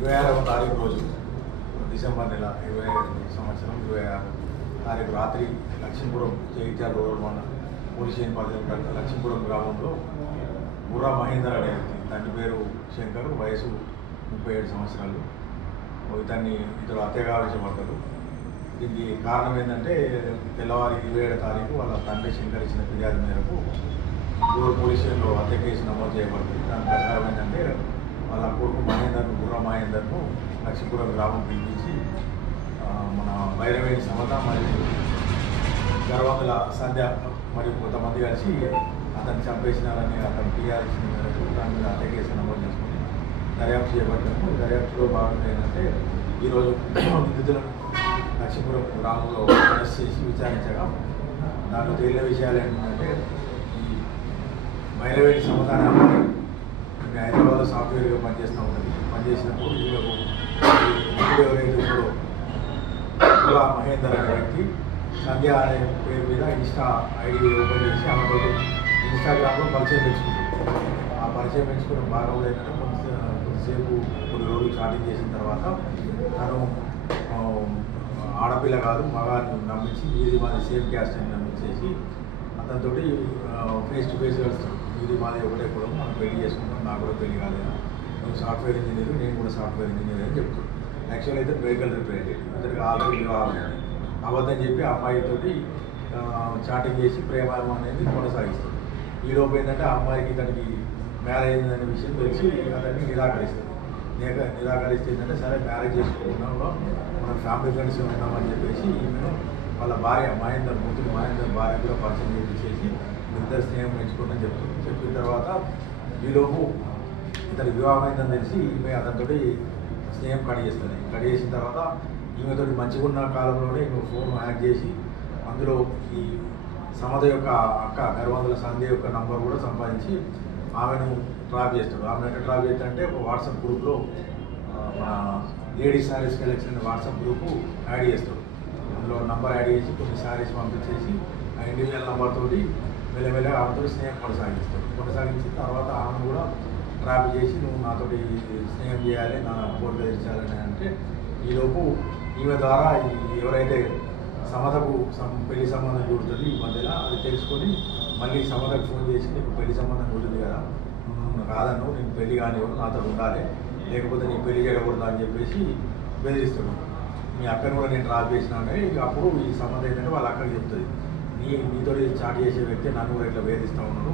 26వ తారీఖు రోజు డిసెంబర్ నెల 25 సంవత్సరం 26 తారీఖు రాత్రి లక్ష్మీపురం జగిత్యాల రోడ్ మన పోలీస్ స్టేషన్ పరిధిలో లక్ష్మీపురం గ్రామంలో బుర్రా మహేందర్ అనే వ్యక్తి, తండ్రి పేరు శంకర్, వయసు 37 సంవత్సరాలు. ఇతడు హత్యగా ఆలోచించబడ్డారు. దీనికి కారణం ఏంటంటే తెల్లవారి 27వ తారీఖు వాళ్ళ తండ్రి శంకర్ ఇచ్చిన ఫిర్యాదు మేరకు పోలీస్ స్టేషన్లో హత్య కేసు నమోదు చేయబడుతుంది. దాని ప్రకారం ఏంటంటే వాళ్ళ కొడుకు బుర్రా మహేందర్ను లక్ష్మీపురం గ్రామం పిలిపించి మన భైరవేణి సమత మరియు గర్వంతుల సంధ్య మరియు కొంతమంది కలిసి అతన్ని చంపేసినారని అతను టీఆర్ఎస్ మేరకు దాని మీద హత్య కేసు నమోదు చేసుకుని దర్యాప్తు చేపట్టాము. దర్యాప్తులో భాగంగా ఏంటంటే ఈరోజు నిందితులను లక్ష్మీపురం గ్రామంలో అరెస్ట్ చేసి విచారించగా దాంట్లో తేలిన విషయాలు ఏంటంటే ఈ భైరవేణి సమత అనే అమ్మాయి హైదరాబాద్లో సాఫ్ట్వేర్గా పనిచేసినప్పుడు వీళ్ళకు ఎవరైతే ఇప్పుడు బుర్రా మహేందర్ అనే వ్యక్తి సంధ్య అనే పేరు మీద ఇన్స్టా ఐడి ఓపెన్ చేసి ఆమెతో ఇన్స్టాగ్రామ్లో పరిచయం పెంచుకుంటుంది. ఆ పరిచయం పెంచుకున్న భాగంలో ఏంటంటే కొద్దిసేపు కొన్ని రోజులు చాటింగ్ చేసిన తర్వాత తను ఆడపిల్ల కాదు మగాన్ని నమ్మించి ఇది మాది సేమ్ క్యాస్ట్ అని నమ్మించేసి అతనితో ఫేస్ టు ఫేస్ కలుస్తాడు. ఇది మాది ఒకటే కూడా మనం పెళ్లి చేసుకుంటాం, నాకు కూడా పెళ్లి కాలేదు, నువ్వు సాఫ్ట్వేర్ ఇంజనీర్, నేను కూడా సాఫ్ట్వేర్ ఇంజనీర్ అని చెప్తాడు. యాక్చువల్ అయితే వెహికల్ రిప్రజెంటేటివ్, ఇద్దరికి ఆల్రెడీ వివాహం అబద్ధం చెప్పి ఆ అమ్మాయితోటి చాటింగ్ చేసి ప్రేమ అనేది కొనసాగిస్తుంది. ఈలోపు ఏంటంటే ఆ అమ్మాయికి ఇతనికి మ్యారేజ్ అనే విషయం తెలిసి అతన్ని నిరాకరిస్తుంది. నిరాకరిస్తే ఏంటంటే సరే మ్యారేజ్ చేసుకుంటున్నాము, మనం ఫ్యామిలీ ఫ్రెండ్స్ ఉన్నామని చెప్పేసి ఈమెను వాళ్ళ భార్య మహేందర్ భార్య కూడా పరిచయం చేసేసి ఇద్దరు స్నేహం పెంచుకోండి చెప్తుంది. చెప్పిన తర్వాత ఈలోపు ఇతని వివాహం అయిందని తెలిసి ఈమె అతనితో స్నేహం కడిగేస్తుంది. కడిగేసిన తర్వాత ఈమెతో మంచిగా ఉన్న కాలంలోనే ఈమె ఫోన్ హ్యాక్ చేసి అందులో ఈ సమత యొక్క అక్క గర్వంతుల సంధ్య యొక్క నంబర్ కూడా సంపాదించి ఆమెను ట్రాప్ చేస్తాడు. ఆమెను ఎట్లా ట్రాప్ చేస్తాడంటే ఒక వాట్సాప్ గ్రూప్లో మన ladies saris collection WhatsApp group add చేస్తాడు. అందులో నంబర్ యాడ్ చేసి కొన్ని శారీస్ పంపించేసి ఆ ఇండివిజువల్ నెంబర్ తోటి మెల్లమెల్లగా ఆమెతో స్నేహం కొనసాగించిన తర్వాత ఆమె కూడా ట్రాప్ చేసి నువ్వు నాతోటి స్నేహం చేయాలి, నా కోరిక తీర్చాలని అంటే ఈలోపు ఈమె ద్వారా ఎవరైతే సమతకు పెళ్లి సంబంధం చూడుతుంది ఈ మధ్యలో అది తెలుసుకొని మళ్ళీ సమతకు ఫోన్ చేసి నీకు పెళ్లి సంబంధం చూడుతుంది కదా, కాదను నేను పెళ్లి కానివ్వను, నాతో ఉండాలి, లేకపోతే నీకు పెళ్లి చేయకూడదు అని చెప్పేసి బెదిరిస్తాడు. మీ అక్కను కూడా నేను ట్రాప్ చేసినానే. ఇక అప్పుడు ఈ సంబంధం ఏంటంటే వాళ్ళ అక్కడికి చెప్తుంది, నీతో చాట్ చేసే వ్యక్తి నన్ను కూడా ఇట్లా వేధిస్తూ ఉన్నాడు.